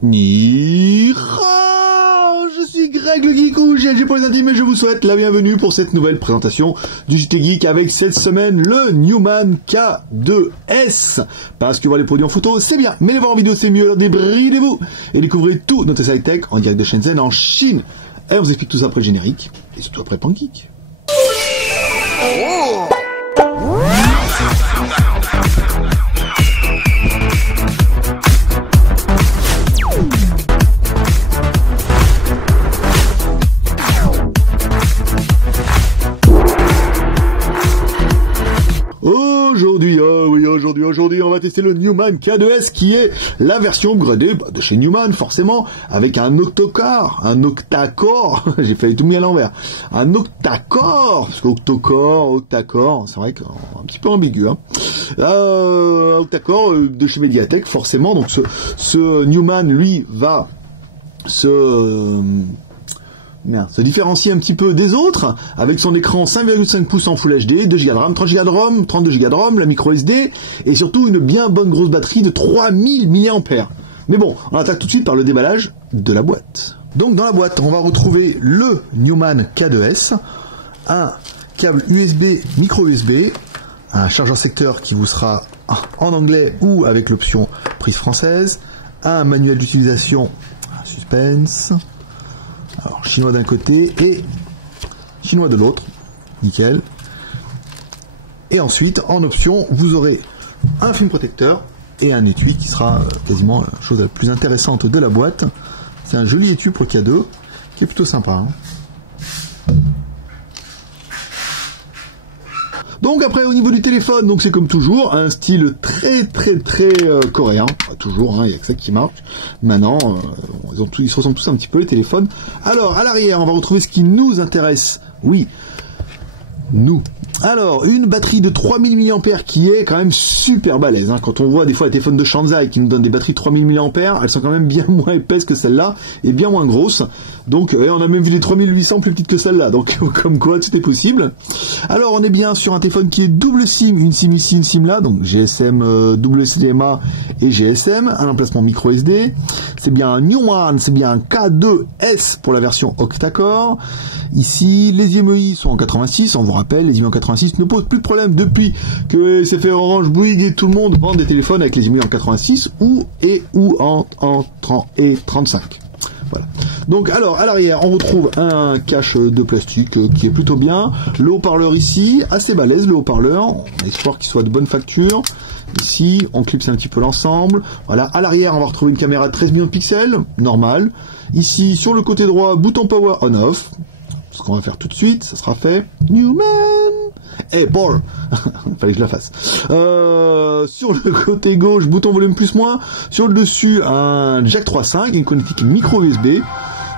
Ni hao, je suis Greg le Geek ou GLG pour les intimes et je vous souhaite la bienvenue pour cette nouvelle présentation du JT Geek avec cette semaine le Newman K2S. Parce que voir les produits en photo c'est bien, mais les voir en vidéo c'est mieux, alors débridez-vous et découvrez tout notre site tech en direct de Shenzhen en Chine. Et on vous explique tout ça après le générique et surtout après Pan Geek. Oh. Aujourd'hui, on va tester le Newman K2S qui est la version upgradée de chez Newman, forcément, avec un octa-core, j'ai failli tout mis à l'envers, un octa-core, parce octa-core, c'est vrai qu'un petit peu ambigu, hein. Octa-core de chez Mediatek, forcément, donc ce Newman, lui, va se différencie un petit peu des autres, avec son écran 5,5 pouces en Full HD, 2 Go de RAM, 30 Go de ROM, 32 Go de ROM, la micro SD, et surtout une bien bonne grosse batterie de 3000 mAh. Mais bon, on attaque tout de suite par le déballage de la boîte. Donc dans la boîte, on va retrouver le Newman K2S, un câble USB, micro USB, un chargeur secteur qui vous sera en anglais ou avec l'option prise française, un manuel d'utilisation, suspense, alors, chinois d'un côté et chinois de l'autre. Nickel. Et ensuite, en option, vous aurez un film protecteur et un étui qui sera quasiment la chose la plus intéressante de la boîte. C'est un joli étui pour le K2 qui est plutôt sympa. Donc après au niveau du téléphone, donc c'est comme toujours un style très coréen, toujours, il y a que ça qui marche. Maintenant, ils se ressemblent tous un petit peu les téléphones. Alors à l'arrière, on va retrouver ce qui nous intéresse. Oui, nous. Alors, une batterie de 3000 mAh qui est quand même super balèze. Quand on voit des fois les téléphones de Shanzai qui nous donnent des batteries de 3000 mAh, elles sont quand même bien moins épaisses que celle-là et bien moins grosses. Donc, on a même vu des 3800 plus petites que celle-là. Donc, comme quoi, tout est possible. Alors, on est bien sur un téléphone qui est double SIM, une SIM ici, une SIM là. Donc, GSM, WCDMA et GSM. Un emplacement micro SD. C'est bien un Newman, c'est bien un K2S pour la version octa-core. Ici, les IMEI sont en 86, on vous rappelle, les IMEI en 86 ne posent plus de problème depuis que SFR, Orange, Bouygues et tout le monde vendent des téléphones avec les IMEI en 86 ou en 35. Voilà. Donc alors à l'arrière on retrouve un cache de plastique qui est plutôt bien, le haut-parleur ici, assez balèze le haut-parleur, on espère qu'il soit de bonne facture. Ici on clipse un petit peu l'ensemble, voilà, à l'arrière on va retrouver une caméra de 13 millions de pixels, normal. Ici sur le côté droit, bouton power on-off. Ce qu'on va faire tout de suite, ça sera fait. Newman! Hey, Paul! Fallait que je la fasse. Sur le côté gauche, bouton volume plus-moins. Sur le dessus, un jack 3.5, une connectique micro USB.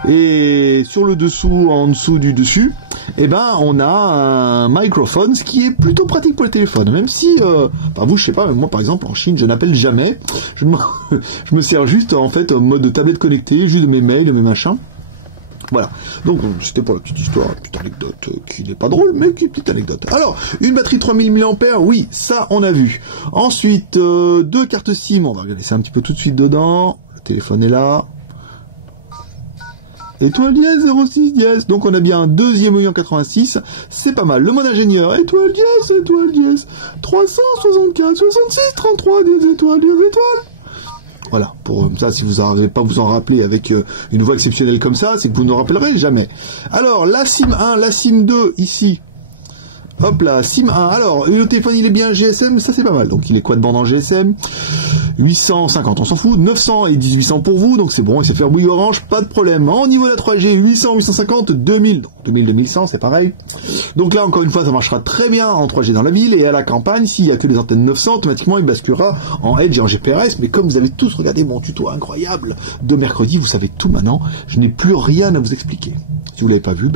Et sur le dessous, en dessous du dessus, on a un microphone, ce qui est plutôt pratique pour les téléphones. Même si, vous, je sais pas, moi par exemple, en Chine, je n'appelle jamais. Je me sers juste, en fait, en mode tablette connectée, juste de mes mails, de mes machins. Voilà, donc c'était pour la petite histoire, une petite anecdote qui n'est pas drôle, mais qui est une petite anecdote. Alors, une batterie 3000 mAh, oui, ça on a vu. Ensuite, 2 cartes SIM, on va regarder ça un petit peu tout de suite dedans. Le téléphone est là. Étoile dièse 06 dièse, donc on a bien un deuxième IMEI en 86, c'est pas mal. Le mode ingénieur, étoile dièse, 364, 66, 33, dièse étoile. Voilà, pour ça, si vous n'arrivez pas à vous en rappeler avec une voix exceptionnelle comme ça, c'est que vous ne rappellerez jamais. Alors, la SIM 1, la SIM 2, ici. Hop là, SIM 1. Alors, le téléphone, il est bien GSM, ça c'est pas mal. Donc, il est quad band en GSM. 850, on s'en fout. 900 et 1800 pour vous, donc c'est bon. SFR Bouygues Orange, pas de problème. En niveau de la 3G, 800, 850, 2000. Donc, 2000, 2100, c'est pareil. Donc là, encore une fois, ça marchera très bien en 3G dans la ville. Et à la campagne, s'il n'y a que les antennes 900, automatiquement, il basculera en Edge et en GPRS. Mais comme vous avez tous regardé mon tuto incroyable de mercredi, vous savez tout maintenant. Je n'ai plus rien à vous expliquer. Si vous ne l'avez pas vu,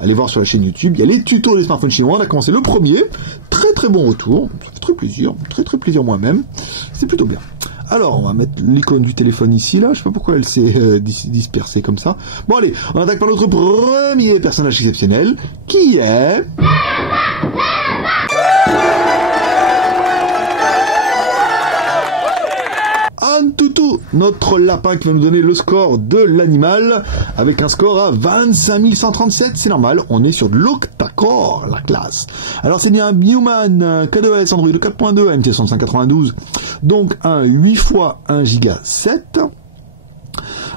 allez voir sur la chaîne YouTube. Il y a les tutos des smartphones chinois. On a commencé le premier. Très bon retour. Ça fait très plaisir. Très plaisir moi-même. C'est plutôt bien. Alors, on va mettre l'icône du téléphone ici, là. Je sais pas pourquoi elle s'est dispersée comme ça. Bon, allez, on attaque par notre premier personnage exceptionnel, qui est... One Toutou, notre lapin qui va nous donner le score de l'animal, avec un score à 25 137, c'est normal, on est sur de l'octa-core, la classe. Alors c'est bien Newman, KDOS, Android 4.2, AMT 6592, donc un 8 fois 1 giga 7.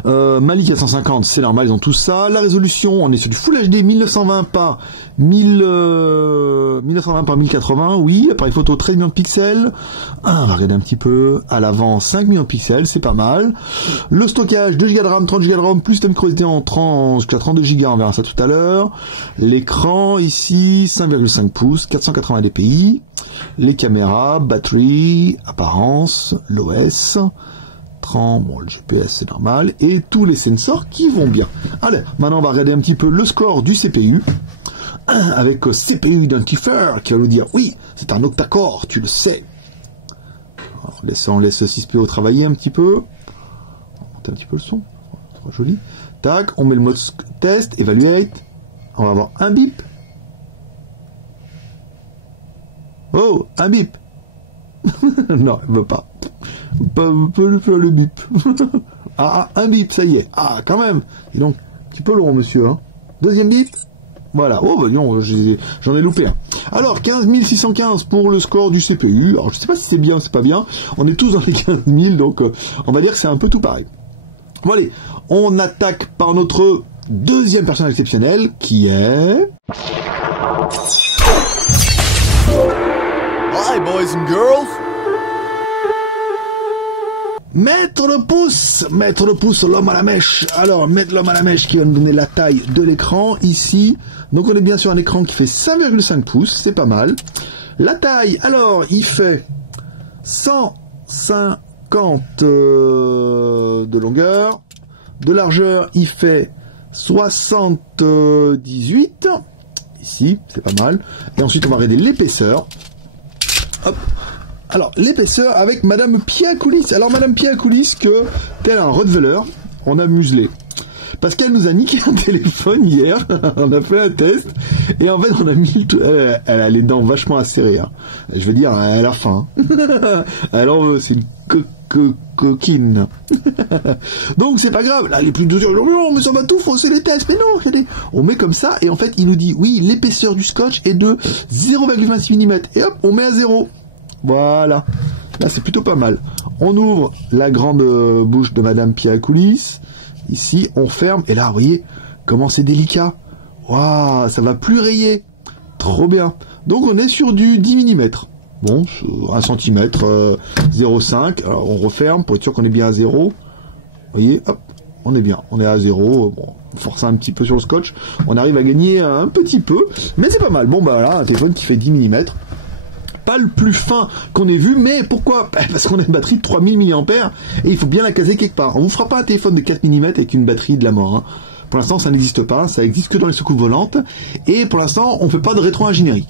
Mali 450, c'est normal, ils ont tout ça. La résolution, on est sur du Full HD 1920 par 1080, oui. Appareil photo 13 millions de pixels. On va regarder un petit peu. À l'avant, 5 millions de pixels, c'est pas mal. Le stockage, 2 Go de RAM, 30 Go de RAM, plus micro SD en 32 Go, on verra ça tout à l'heure. L'écran, ici, 5,5 pouces, 480 dpi. Les caméras, batterie, apparence, l'OS. Bon, le GPS c'est normal, et tous les sensors qui vont bien. Allez, maintenant on va regarder un petit peu le score du CPU, avec CPU Identifier qui va nous dire, oui, c'est un octa-core, tu le sais. Alors, on laisse 6PO travailler un petit peu, on va monter un petit peu le son, trop joli. Tac, on met le mode test, evaluate, on va avoir un bip. Oh, un bip. Non, il veut pas. Peut faire le bip. Ah, un bip, ça y est. Ah, quand même. Et donc, un petit peu long, monsieur. Hein. Deuxième bip. Voilà. Oh, bah non, j'en ai loupé un. Alors, 15 615 pour le score du CPU. Alors, je sais pas si c'est bien ou c'est pas bien. On est tous dans les 15 000, donc on va dire que c'est un peu tout pareil. Bon, allez. On attaque par notre deuxième personnage exceptionnel, qui est... Hi, boys and girls. Mettre le pouce, l'homme à la mèche. Alors, mettre l'homme à la mèche qui va nous donner la taille de l'écran, ici. Donc, on est bien sur un écran qui fait 5,5 pouces, c'est pas mal. La taille, alors, il fait 150 de longueur. De largeur, il fait 78. Ici, c'est pas mal. Et ensuite, on va regarder l'épaisseur. Hop. Alors, l'épaisseur avec Madame Piakoulis. Alors, Madame Piakoulis, que, tel un Rottweiler, on a muselé. Parce qu'elle nous a niqué un téléphone hier. On a fait un test. Et en fait, on a mis... Elle a les dents vachement acérées. Hein. Je veux dire, elle a faim. Alors, c'est une coquine. Donc, c'est pas grave. Là, les plus de 2 heures, non, mais ça va tout fausser les tests. Mais non, regardez. On met comme ça. Et en fait, il nous dit, oui, l'épaisseur du scotch est de 0,26 mm. Et hop, on met à 0. Voilà, là c'est plutôt pas mal. On ouvre la grande bouche de Madame Piakoulis. Ici, on ferme. Et là, vous voyez comment c'est délicat. Waouh, ça va plus rayer. Trop bien. Donc on est sur du 10 mm. Bon, 1 cm, 0,5. Alors on referme pour être sûr qu'on est bien à 0. Vous voyez, hop, on est bien. On est à 0. Bon, on force un petit peu sur le scotch. On arrive à gagner un petit peu. Mais c'est pas mal. Bon, bah voilà, un téléphone qui fait 10 mm. Pas le plus fin qu'on ait vu, mais pourquoi? Parce qu'on a une batterie de 3000 mAh et il faut bien la caser quelque part. On vous fera pas un téléphone de 4 mm avec une batterie de la mort. Hein. Pour l'instant, ça n'existe pas, ça existe que dans les soucoupes volantes et pour l'instant, on fait pas de rétro-ingénierie.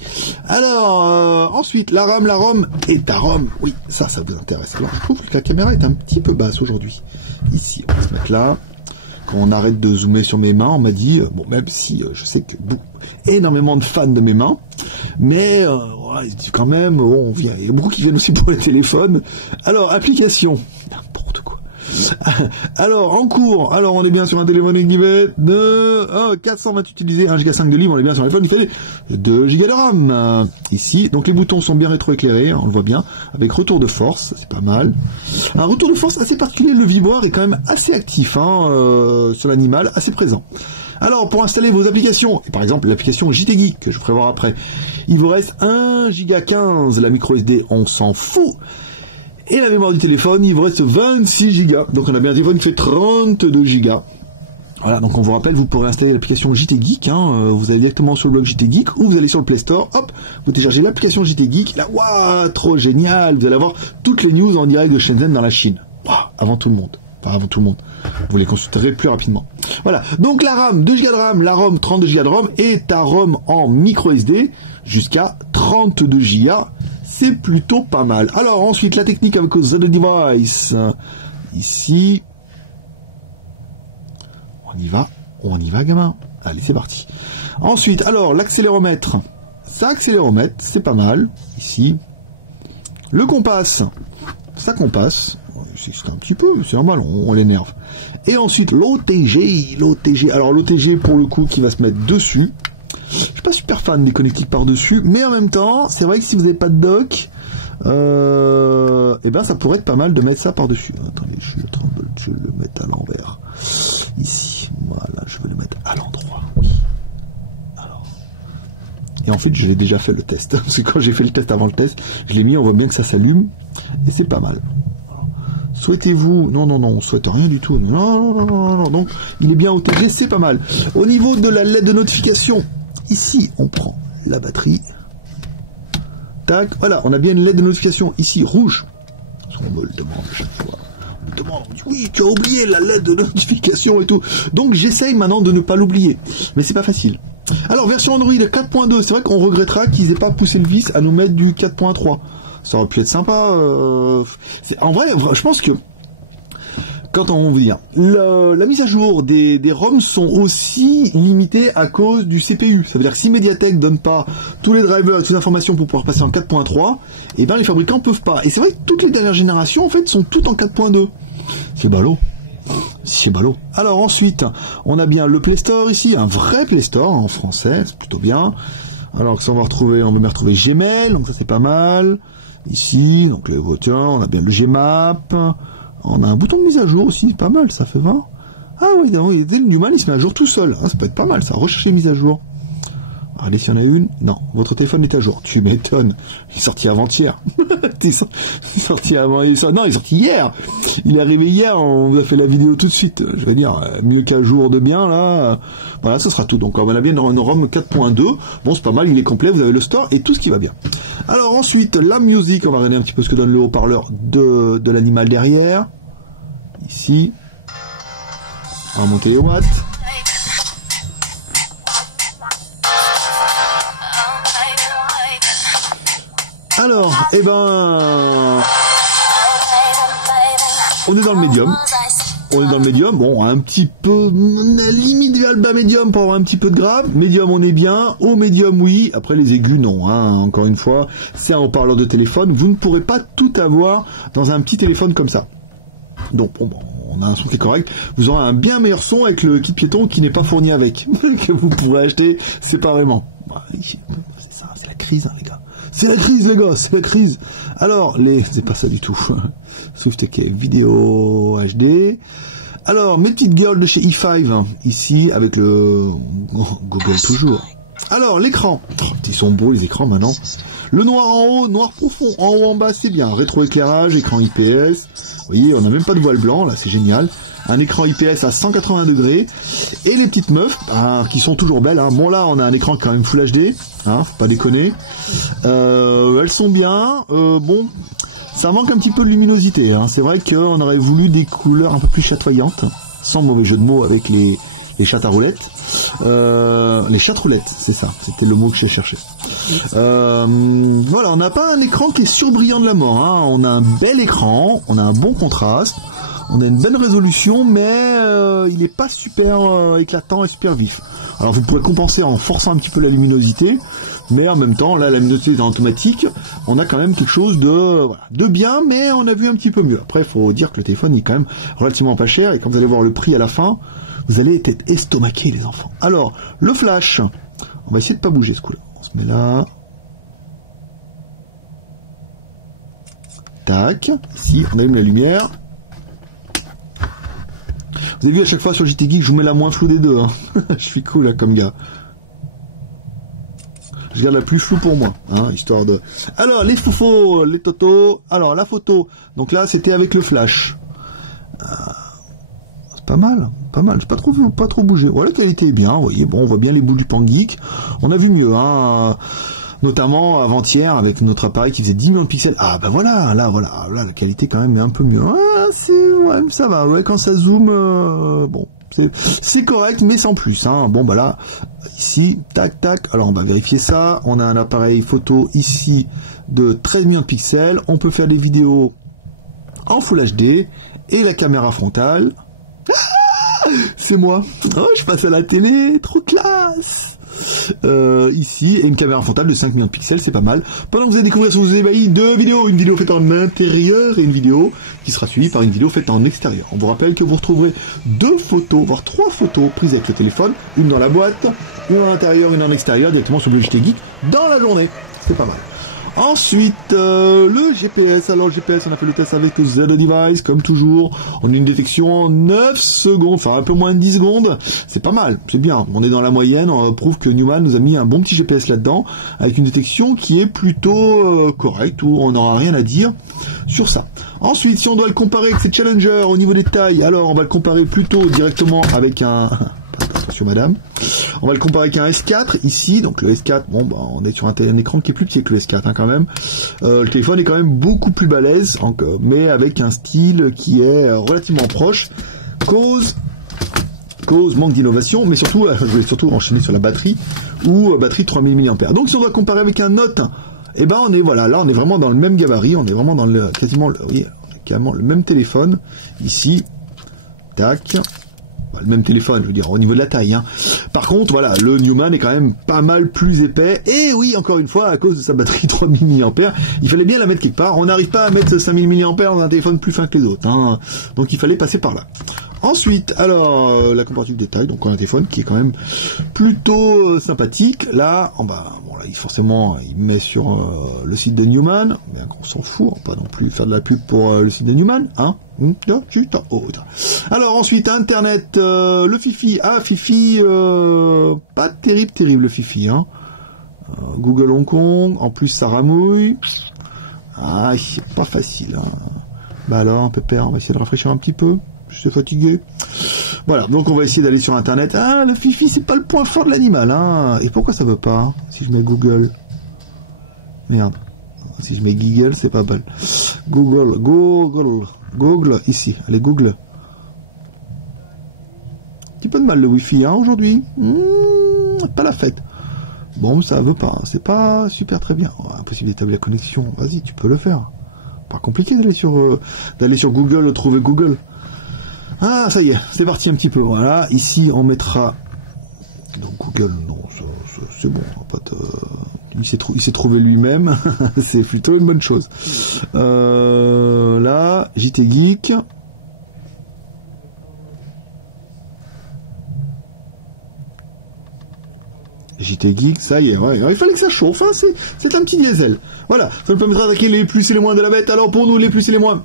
Alors, ensuite, la ROM est à ROM. Oui, ça vous intéresse. Alors, je trouve que la caméra est un petit peu basse aujourd'hui. Ici, on va se mettre là. Quand on arrête de zoomer sur mes mains, on m'a dit, bon, même si je sais que énormément de fans de mes mains, mais quand même, il y a beaucoup qui viennent aussi pour les téléphones. Alors, application, n'importe quoi. Alors, en cours, alors on est bien sur un téléphone qui fait de 420 utilisés, 1 Go 5 de libre, on est bien sur un téléphone qui fait 2 Go de RAM. Ici, donc les boutons sont bien rétroéclairés, hein, on le voit bien, avec retour de force, c'est pas mal. Un retour de force assez particulier, le vibreur est quand même assez actif hein, sur l'animal, assez présent. Alors, pour installer vos applications, et par exemple l'application JT Geek, que je ferai voir après, il vous reste 1 Go 15, la micro SD, on s'en fout. Et la mémoire du téléphone, il vous reste 26 Go. Donc on a bien un téléphone qui fait 32 Go. Voilà, donc on vous rappelle, vous pourrez installer l'application JT Geek. Hein, vous allez directement sur le blog JT Geek ou vous allez sur le Play Store. Hop, vous téléchargez l'application JT Geek. Là, waouh, trop génial. Vous allez avoir toutes les news en direct de Shenzhen dans la Chine. Wow, avant tout le monde. Enfin, avant tout le monde. Vous les consulterez plus rapidement. Voilà. Donc la RAM, 2 Go de RAM, la ROM, 32 Go de ROM et ta ROM en micro SD jusqu'à 32 Go. C'est plutôt pas mal. Alors ensuite la technique avec The Device. Ici. On y va gamin. Allez c'est parti. Ensuite alors l'accéléromètre. Ça accéléromètre, c'est pas mal. Ici. Le compas. Ça compasse. c'est un petit peu, c'est normal, on l'énerve. Et ensuite, l'OTG. Alors, l'OTG, pour le coup, qui va se mettre dessus. Je suis pas super fan des connectiques par-dessus, mais en même temps, c'est vrai que si vous n'avez pas de dock, eh ben, ça pourrait être pas mal de mettre ça par-dessus. Attendez, je suis en train de le mettre à l'envers. Ici, voilà, je vais le mettre à l'endroit, oui. Alors. Et en fait, j'ai déjà fait le test. Parce que quand j'ai fait le test avant le test, je l'ai mis, on voit bien que ça s'allume, et c'est pas mal. Souhaitez-vous... Non, on souhaite rien du tout. Non. Donc, il est bien OTG, c'est pas mal. Au niveau de la LED de notification, ici, on prend la batterie. Tac, voilà, on a bien une LED de notification. Ici, rouge. On me le demande à chaque fois. On me demande, on dit, oui, tu as oublié la LED de notification et tout. Donc, j'essaye maintenant de ne pas l'oublier. Mais c'est pas facile. Alors, version Android 4.2, c'est vrai qu'on regrettera qu'ils aient pas poussé le vice à nous mettre du 4.3. Ça aurait pu être sympa. En vrai, je pense que quand on veut dire la mise à jour des ROM sont aussi limitées à cause du CPU. Ça veut dire que si Mediatek donne pas tous les drivers et toutes les informations pour pouvoir passer en 4.3, et ben les fabricants peuvent pas. Et c'est vrai que toutes les dernières générations en fait sont toutes en 4.2. C'est ballot. C'est ballot. Alors ensuite, on a bien le Play Store ici, un vrai Play Store en français, c'est plutôt bien. Alors ça on va bien retrouver Gmail, donc ça c'est pas mal. Ici, donc les voitures, on a bien le Gmap, on a un bouton de mise à jour aussi, pas mal, ça fait voir. Ah oui, du mal, il se met à jour tout seul, ça peut être pas mal, ça, rechercher mise à jour. Allez, s'il y en a une, non, votre téléphone est à jour, tu m'étonnes, il est sorti avant-hier. Il est sorti avant, il est sorti hier, il est arrivé hier, on vous a fait la vidéo tout de suite, je veux dire, mieux qu'à jour de bien, là, voilà, ce sera tout. Donc on a bien une ROM 4.2, bon c'est pas mal, il est complet, vous avez le store et tout ce qui va bien. Alors ensuite, la musique, on va regarder un petit peu ce que donne le haut-parleur de l'animal derrière, ici, on va monter les watts. Alors, eh ben, on est dans le médium. Bon, un petit peu, limite vers le bas médium pour avoir un petit peu de grave. Médium, on est bien. Au médium, oui. Après, les aigus, non. Hein. Encore une fois, c'est un haut-parleur de téléphone. Vous ne pourrez pas tout avoir dans un petit téléphone comme ça. Donc, bon, on a un son qui est correct. Vous aurez un bien meilleur son avec le kit piéton qui n'est pas fourni avec. Que vous pourrez acheter séparément. C'est ça, c'est la crise, hein, les gars. C'est la crise, les gars, c'est la crise. Alors, c'est pas ça du tout. SwiftKey vidéo HD. Alors, mes petites girls de chez E5, ici, avec le Google toujours. Alors, l'écran. Ils sont beaux, les écrans, maintenant. Le noir en haut, noir profond. En haut, en bas, c'est bien. Rétroéclairage, écran IPS. Vous voyez, on n'a même pas de voile blanc, là, c'est génial. Un écran IPS à 180 degrés. Et les petites meufs, qui sont toujours belles. Hein. Bon, là, on a un écran quand même Full HD. Hein, faut pas déconner. Elles sont bien. Bon, ça manque un petit peu de luminosité. Hein. C'est vrai qu'on aurait voulu des couleurs un peu plus chatoyantes. Sans mauvais jeu de mots avec les chattes à roulettes. Les chattes roulettes, c'est ça. C'était le mot que j'ai cherché. Voilà, on n'a pas un écran qui est surbrillant de la mort. Hein. On a un bel écran. On a un bon contraste. On a une belle résolution, mais il n'est pas super éclatant et super vif. Alors vous pourrez compenser en forçant un petit peu la luminosité, mais en même temps, là, la luminosité est en automatique. On a quand même quelque chose de bien, mais on a vu un petit peu mieux. Après, il faut dire que le téléphone est quand même relativement pas cher, et quand vous allez voir le prix à la fin, vous allez être estomaqués, les enfants. Alors, le flash, on va essayer de pas bouger ce coup-là. On se met là. Tac, ici, on allume la lumière. Vous avez vu à chaque fois sur JT Geek, je vous mets la moins floue des deux. Hein. Je suis cool là comme gars. Je garde la plus floue pour moi, hein, histoire de... Alors, les foufos, les totos. Alors, la photo. Donc là, c'était avec le flash. C'est pas mal, pas mal. J'ai pas trop bougé. Voilà, la qualité est bien. Vous voyez, bon, on voit bien les bouts du pan geek. On a vu mieux, hein. Notamment avant-hier avec notre appareil qui faisait 10 millions de pixels. Ah ben voilà, là la qualité quand même est un peu mieux. Ouais, ça va, ouais, quand ça zoome, bon, c'est correct, mais sans plus. Hein. Bon bah là, ici, tac, alors on va vérifier ça. On a un appareil photo ici de 13 millions de pixels. On peut faire des vidéos en Full HD et la caméra frontale. C'est moi. Oh, je passe à la télé, trop classe. ici, et une caméra frontale de 5 millions de pixels, c'est pas mal. Pendant que vous allez découvrir sur vos ébahis deux vidéos, une vidéo faite en intérieur et une vidéo qui sera suivie par une vidéo faite en extérieur. On vous rappelle que vous retrouverez 2 photos, voire 3 photos prises avec le téléphone, une dans la boîte, une en intérieur, une en extérieur, directement sur le JT Geek, dans la journée. C'est pas mal. Ensuite, le GPS. Alors, le GPS, on a fait le test avec le Z-Device, comme toujours. On a une détection en 9 secondes, enfin un peu moins de 10 secondes. C'est pas mal, c'est bien. On est dans la moyenne, on prouve que Newman nous a mis un bon petit GPS là-dedans, avec une détection qui est plutôt correcte, où on n'aura rien à dire sur ça. Ensuite, si on doit le comparer avec ces Challenger au niveau des tailles, alors on va le comparer plutôt directement avec un... Attention madame. On va le comparer avec un S4 ici, donc le S4, bon bah on est sur un écran qui est plus petit que le S4 hein, quand même. Le téléphone est quand même beaucoup plus balèze, mais avec un style qui est relativement proche, cause manque d'innovation, mais surtout, je voulais surtout enchaîner sur la batterie, ou batterie 3000 mAh. Donc si on doit comparer avec un Note, et ben on est voilà, là on est vraiment dans le même gabarit, on est vraiment dans le quasiment le même téléphone, ici, tac. Le même téléphone, je veux dire, au niveau de la taille. Hein. Par contre, voilà, le Newman est quand même pas mal plus épais. Et oui, encore une fois, à cause de sa batterie 3000 mAh, il fallait bien la mettre quelque part. On n'arrive pas à mettre 5000 mAh dans un téléphone plus fin que les autres. Hein. Donc il fallait passer par là. Ensuite, alors, la comparative de taille, donc on a un téléphone qui est quand même plutôt sympathique. Là, bon là, forcément, il met sur le site de Newman, mais on s'en fout, on va pas non plus faire de la pub pour le site de Newman, hein. Alors ensuite, Internet, le Fifi, Fifi, pas terrible le Fifi, hein. Google Hong Kong, en plus ça ramouille. C'est pas facile, hein. Bah alors, pépère, on va essayer de rafraîchir un petit peu. Je suis fatigué. Voilà, donc on va essayer d'aller sur Internet. Le Fifi, c'est pas le point fort de l'animal, hein. Et pourquoi ça veut pas, si je mets Google? Merde. Si je mets Google, c'est pas mal. Google, ici. Allez, Google. Un petit peu de mal le Wi-Fi, hein, aujourd'hui. Pas la fête. Bon, ça veut pas. C'est pas super très bien. Impossible d'établir la connexion. Vas-y, tu peux le faire. Pas compliqué d'aller sur Google, trouver Google. Ça y est, c'est parti un petit peu. Voilà, ici on mettra. Donc Google, non, c'est bon. Il s'est trouvé lui-même. C'est plutôt une bonne chose. Là, JT Geek. JT Geek, ça y est, ouais. Il fallait que ça chauffe, hein, c'est un petit diesel. Voilà, ça nous permettra d'attaquer les plus et les moins de la bête. Alors pour nous, les plus et les moins.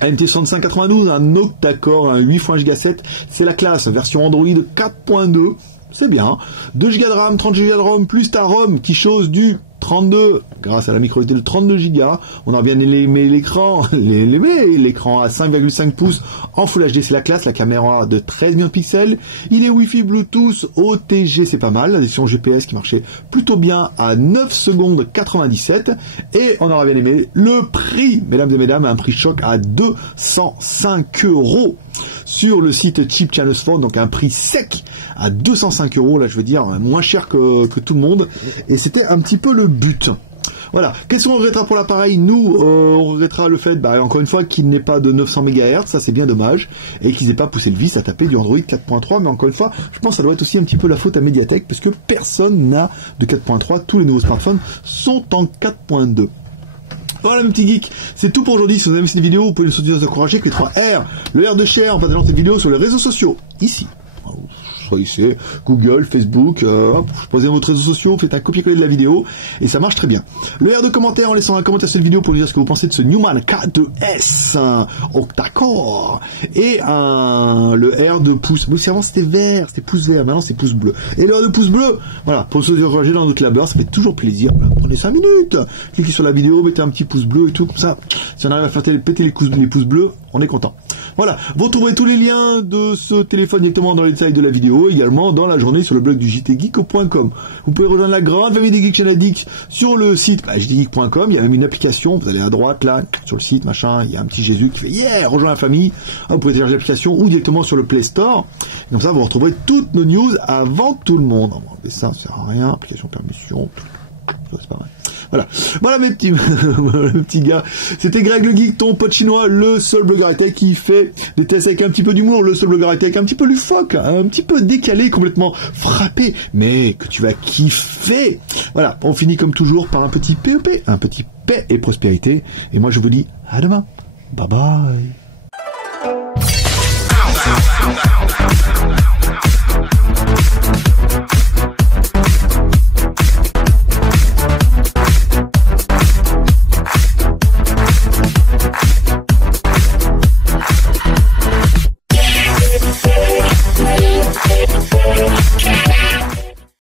MT6592, un octa-core, un 8 Go Giga 7, c'est la classe, version Android 4.2, c'est bien. 2 Go de RAM, 30 Go de ROM, plus ta ROM qui chose du 32, grâce à la micro SD de 32 Go. On a bien aimé l'écran, l'écran à 5,5 pouces en Full HD, c'est la classe, la caméra de 13 millions de pixels. Il est Wi-Fi, Bluetooth, OTG, c'est pas mal. La détection GPS qui marchait plutôt bien à 9 secondes 97. Et on aura bien aimé le prix, mesdames et mesdames, un prix choc à 205 € sur le site Cheap Channels Phone, donc un prix sec à 205 €, là je veux dire moins cher que tout le monde, et c'était un petit peu le but. Voilà, qu'est-ce qu'on regrettera pour l'appareil? Nous, on regrettera le fait, encore une fois, qu'il n'ait pas de 900 MHz, ça c'est bien dommage, et qu'ils n'aient pas poussé le vice à taper du Android 4.3, mais encore une fois, je pense que ça doit être aussi un petit peu la faute à Mediatek, parce que personne n'a de 4.3, tous les nouveaux smartphones sont en 4.2. Voilà mes petits geeks, c'est tout pour aujourd'hui. Si vous avez aimé cette vidéo, vous pouvez nous soutenir, nous encourager avec les 3 R, le R de share en partageant cette vidéo sur les réseaux sociaux, ici. Choisissez Google, Facebook, posez votre réseaux sociaux, faites un copier-coller de la vidéo, et ça marche très bien. Le R de commentaire en laissant un commentaire sur cette vidéo pour nous dire ce que vous pensez de ce Newman K2S octa-core, et le R de pouce. Mais avant c'était vert, c'était pouce vert, maintenant c'est pouce bleu. Et le R de pouce bleu, voilà, pour se encourager dans notre labeur, ça fait toujours plaisir. Voilà, prenez 5 minutes, cliquez sur la vidéo, mettez un petit pouce bleu et tout, comme ça, si on arrive à faire péter les pouces bleus, on est content. Voilà, vous retrouverez tous les liens de ce téléphone directement dans les détails de la vidéo, également dans la journée sur le blog du jtgeek.com. Vous pouvez rejoindre la grande famille des Geeks Chanadiques sur le site jtgeek.com. Il y a même une application, vous allez à droite là, sur le site, machin, il y a un petit Jésus qui fait yeah, rejoins la famille. Vous pouvez télécharger l'application ou directement sur le Play Store. Et comme ça, vous retrouverez toutes nos news avant tout le monde. Ça ne sert à rien, application permission, tout. Ça, c'est pas vrai. Voilà mes petits, mes petits gars. C'était Greg le Geek, ton pote chinois, le seul blogueur high-tech qui fait des tests avec un petit peu d'humour, le seul blogueur high-tech un petit peu loufoque, un petit peu décalé, complètement frappé, mais que tu vas kiffer. Voilà, on finit comme toujours par un petit PEP, un petit paix et prospérité. Et moi je vous dis à demain. Bye bye.